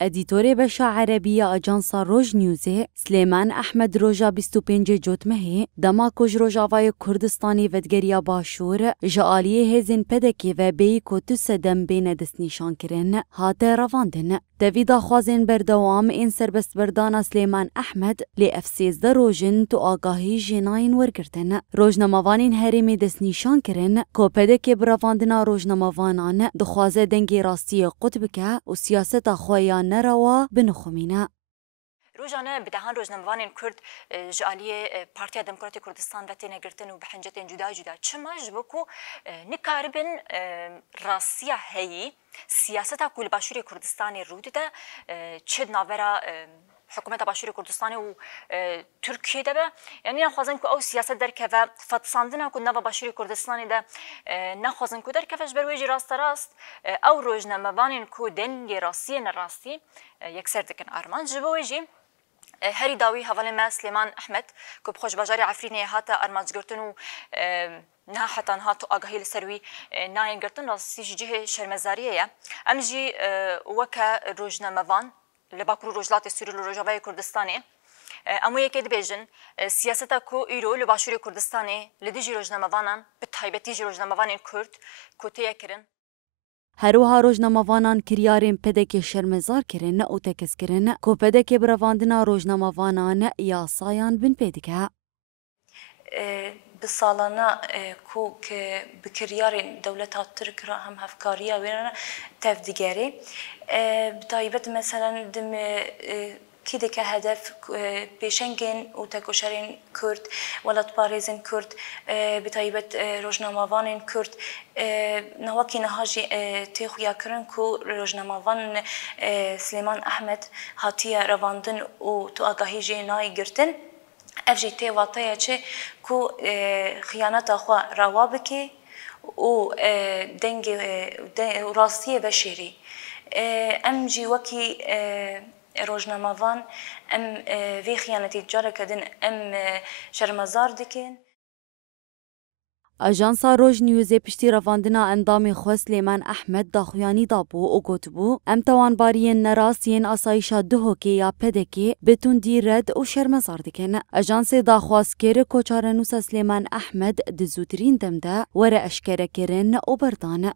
ادیتور بشا عربی آژانسا روج نیوزه سلیمان احمد روجا 25 جوتمه دما کج روجاوای کردستانی ودگریا باشور جالیه هزین پدکی و بی کتو سدم بین دست نشان کرن هاته رواندن دویدا خوازن بردوام این سربست بردانا سلیمان احمد لی افسیز ده روجن تو آگاهی جناین ورگرتن روجنموانین هریمی دست نشان کرن کو پدکی برواندنا روجنموانان دخوازه دنگی راستی قطب که و سیاست خویان نروا بنخمینه. روزانه بدهان روزنامه‌وان کرد جالیه پارتیا دموکراتی کردستان و تنگرتن و بحنجت جدا جدا چماج بکو نکاربن راسیه هی سیاست کل باشوری کردستانی رود ده چه ناورا حکومت باشوری کردستانی و ترکیه ده یعنی نخوازن که او سیاست در که و فتصاندن که نوا باشوری کردستانی ده نخوازن که در که فش برویجی راست راست او روزنامه‌وان که دنگ راستی نراستی یکسر دکن آرمان جبویجی هری داوی حوالی ما سلیمان احمد که بخوش بجاری عفرینه هاتا ارمانج گرتن و نه حتی هاتو آگاهی لسروی ناین گرتن راستی جه شرمزاریه ام جی وکا روزنامه‌وان لباکرو روجلات سوری لروجاوای کردستانی امو یکی دبیجن سیاستا کو ایرو لباشوری کردستانی لدیجی روزنامه‌وانان به تایبتی روزنامه‌وان کرد کوتیا کرن هروها روزنامه‌وانان کریارین پدک شرمزار کرن او تکس کرن کو پدک برواندنا روزنامه‌وانان یاسایان بن پدکه بسالانه کو که بکریارین دولت ترک را هم هفکاریا ویرنا تفدیگری بتایبت مثلا دم كده كهدف بشنجن وتكوشرين كرد ولات باريزن كرد بتايبت روجنامه‌وان كرد نواكي نهاجي تيخويا كرن كو روجنامه‌وان سليمان احمد هاتيا رواندن و تو آگاهی جنای گرتن افجي تي واطيه چه كو خيانات اخوا روابكي و دنگ راستيه بشري ام جي وكي روزنامه‌وان ام وی خیانتی جاره کدن ام شرمزار دکن آژانسا روج نیوزه پشتی رواندنا اندام خو سلیمان احمد داخویانی دابو او گوتبو ام توانبارین نراسین آسایشا دهوکی یا پدکی بتون دی رد و شرمزار دکن آژانس داخواسکر کوچارنوسا سلیمان احمد دزوترین دمده وره اشکره کرن و بردانه